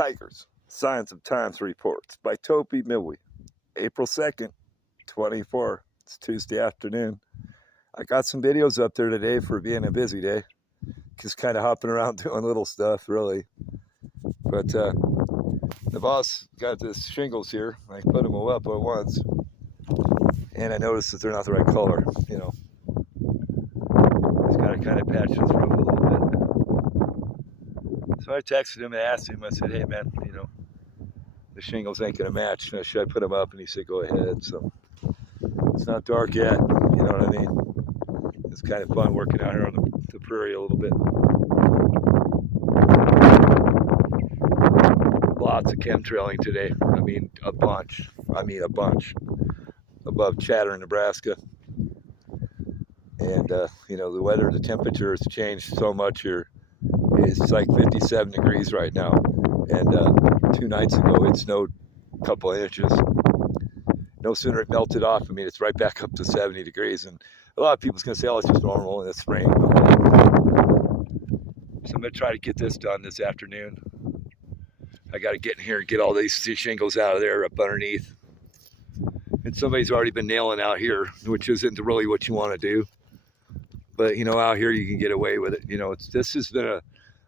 Tigers, Signs of Times Reports by Toby Milwee, April 2nd, 24. It's Tuesday afternoon. I got some videos up there today for being a busy day. Just kind of hopping around doing little stuff, really. But the boss got this shingles here. I put them all up at once. And I noticed that they're not the right color, you know. Just got to kind of patch this roof a little bit. So I texted him and asked him, I said, hey man, you know, the shingles ain't gonna match. Should I put them up? And he said, go ahead. So it's not dark yet, you know what I mean? It's kind of fun working out here on the prairie a little bit. Lots of chemtrailing today. I mean, a bunch. Above Chatter, Nebraska. And, you know, the weather, the temperature has changed so much here. It's like 57 degrees right now. And 2 nights ago, it snowed a couple of inches. No sooner it melted off, I mean, it's right back up to 70 degrees. And a lot of people's going to say, oh, it's just normal in the spring. So I'm going to try to get this done this afternoon. I got to get in here and get all these shingles out of there up underneath. And somebody's already been nailing out here, which isn't really what you want to do. But, you know, out here you can get away with it. You know, this has been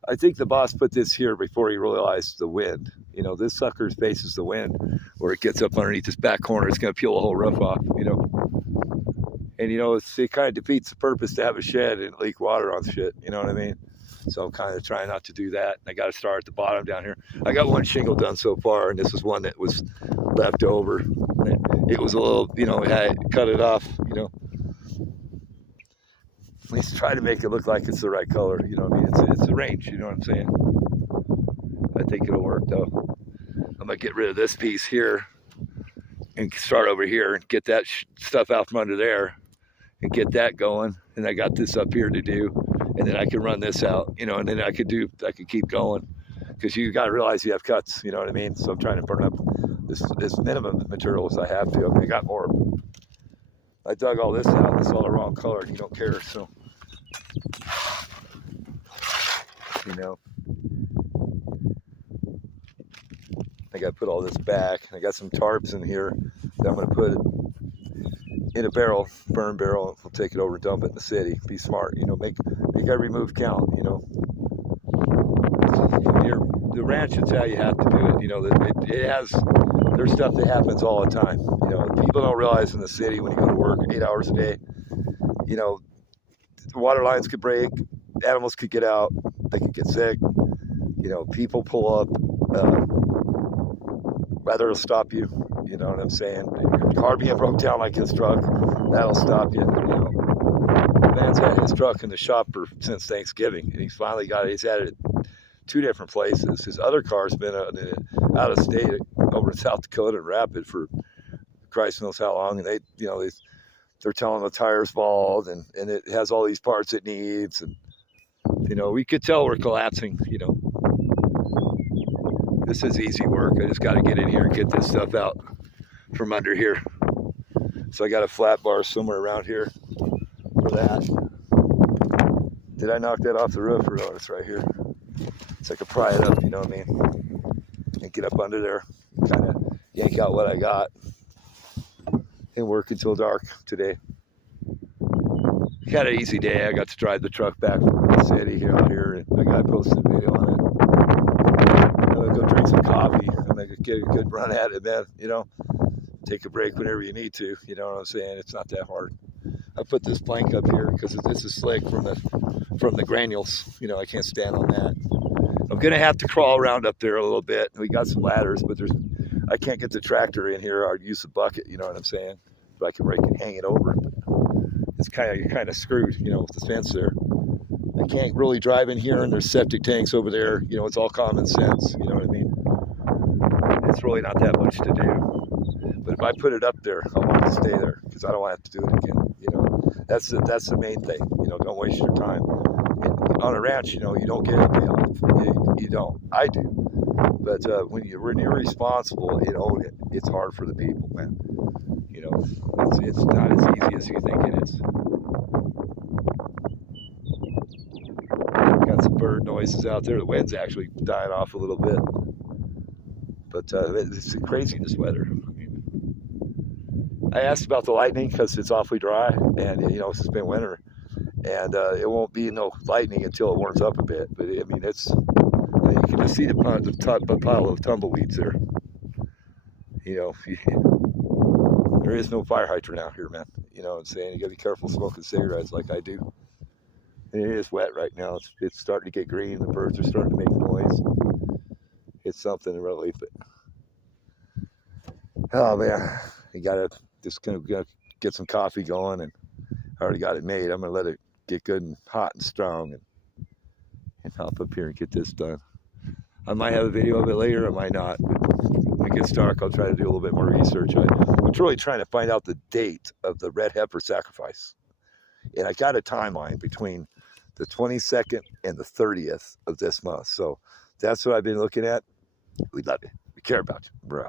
I think the boss put this here before he realized the wind. You know, this sucker faces the wind where it gets up underneath this back corner. It's going to peel the whole roof off, you know. And, you know, it kind of defeats the purpose to have a shed and leak water on shit. You know what I mean? So I'm kind of trying not to do that. And I got to start at the bottom down here. I got one shingle done so far, and this is one that was left over. It was a little, you know, I cut it off, you know. At least try to make it look like it's the right color, you know what I mean? It's a range, you know what I'm saying? I think it'll work though. I'm gonna get rid of this piece here and start over here and get that stuff out from under there and get that going. And I got this up here to do, and then I can run this out, you know, and then I could keep going, because you got to realize you have cuts, you know what I mean? So I'm trying to burn up this minimum material as I have to. I got more. I dug all this out. It's all the wrong color, and you don't care, so. You know, I got to put all this back. I got some tarps in here that I'm going to put in a barrel, burn barrel. We'll take it over, dump it in the city. Be smart, you know, make every move count, you know. The ranch, it's how you have to do it, you know. There's stuff that happens all the time, you know. People don't realize in the city when you go to work 8 hours a day, you know, water lines could break, animals could get out, they could get sick, you know, people pull up, weather will stop you, you know what I'm saying? Your car being broke down like his truck, that'll stop you, you know. The man's had his truck in the shop since Thanksgiving, and he's had it at 2 different places. His other car's been out of state, over in South Dakota and Rapid for Christ knows how long, and they're telling the tire's bald, and it has all these parts it needs, and you know, we could tell we're collapsing, you know. This is easy work. I just got to get in here and get this stuff out from under here. So I got a flat bar somewhere around here for that. Did I knock that off the roof, or no? It's right here. So I could pry it up, you know what I mean? And get up under there, kind of yank out what I got, and work until dark today. Had an easy day. I got to drive the truck back from the city out here, and I got posted a video on it. I'm gonna go drink some coffee. I'm gonna get a good run at it, man. You know, take a break whenever you need to. You know what I'm saying? It's not that hard. I put this plank up here because this is slick from the granules. You know, I can't stand on that. I'm gonna have to crawl around up there a little bit. We got some ladders, but I can't get the tractor in here. I'd use a bucket. You know what I'm saying? But I can hang it over. You're kind of screwed, you know, with the fence there. I can't really drive in here, and there's septic tanks over there. You know, it's all common sense. You know what I mean? It's really not that much to do. But if I put it up there, I want it to stay there because I don't want to have to do it again. You know, that's the main thing. You know, don't waste your time. And on a ranch, you know, you don't get a day off. You don't. I do. But when you're responsible, you know, it's hard for the people, man. You know, it's not as easy as you think it is. Got some bird noises out there. The wind's actually dying off a little bit. But it's crazy this weather. I mean, I asked about the lightning because it's awfully dry, and you know it's been winter, and it won't be no lightning until it warms up a bit. But I mean, it's you can just see the pile of tumbleweeds there. You know, there is no fire hydrant out here, man. You know what I'm saying? You gotta be careful smoking cigarettes like I do. And it is wet right now. It's starting to get green. The birds are starting to make noise. It's something really. But, oh man, you gotta just gonna get some coffee going, and I already got it made. I'm gonna let it get good and hot and strong, and hop up here and get this done. I might have a video of it later, I might not. But when it gets dark, I'll try to do a little bit more research. I'm really trying to find out the date of the red heifer sacrifice, and I got a timeline between the 22nd and the 30th of this month. So that's what I've been looking at. We love you. We care about you, bro.